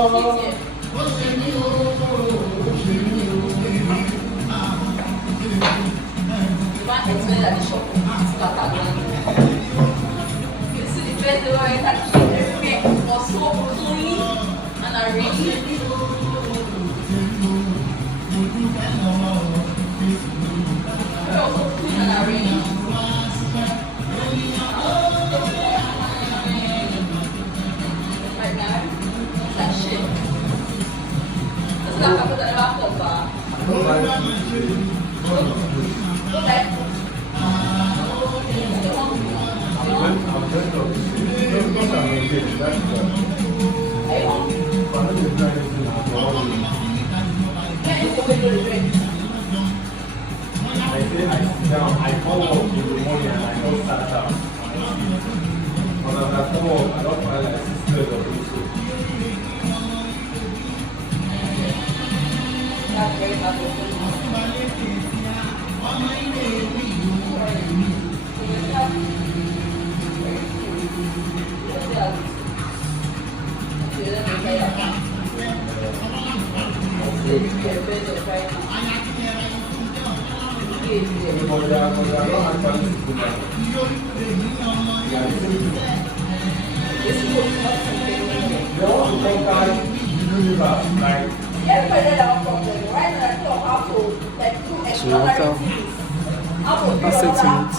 I follow in the morning and I don't start out. When I'm at home, I don't find like sisters or people.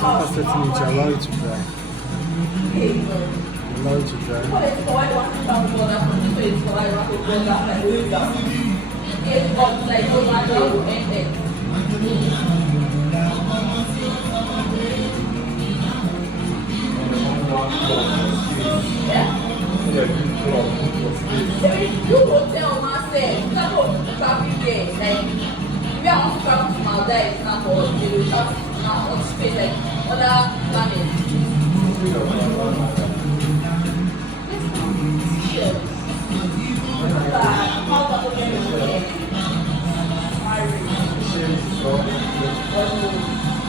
After 30 minutes, allow it to dry. Allow it to dry. You hotel myself, traffic there, like we are on travel to Maldives now for the traffic now on space like other planets.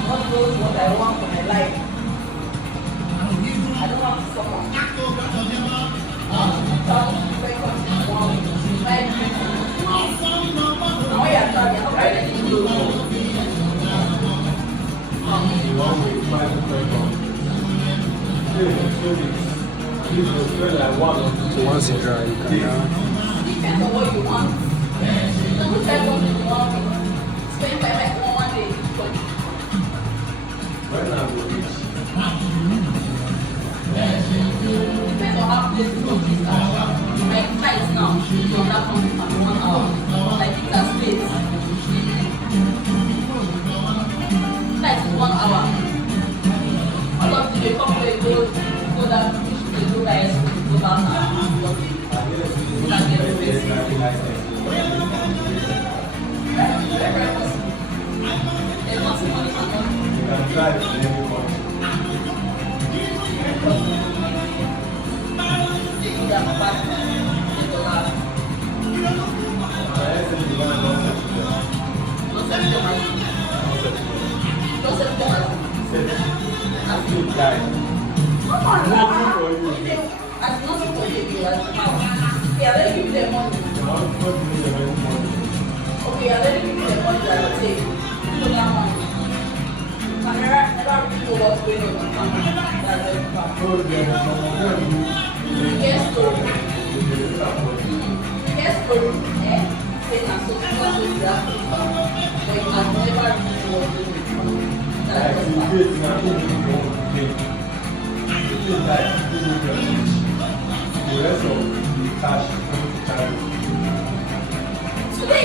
What goes what I want for my life. I don't want to suffer. So once it dry, you can now. Depends on what you want. Don't decide what you want. Spend my life on one day. Depends on how places of this are. Like flights now, from that country can be 1 hour. Like it has states. Flights is 1 hour. All of the come where go that they go that go back now. There's nothing money can do. Yeah, let me give you the money. Okay, let me give you the money that I will take. You know that money. Camera never really know what's going on camera. That's very bad. Yes, so. Yes, so. Say that so that. But you can never really know what's going on. That's very bad. So they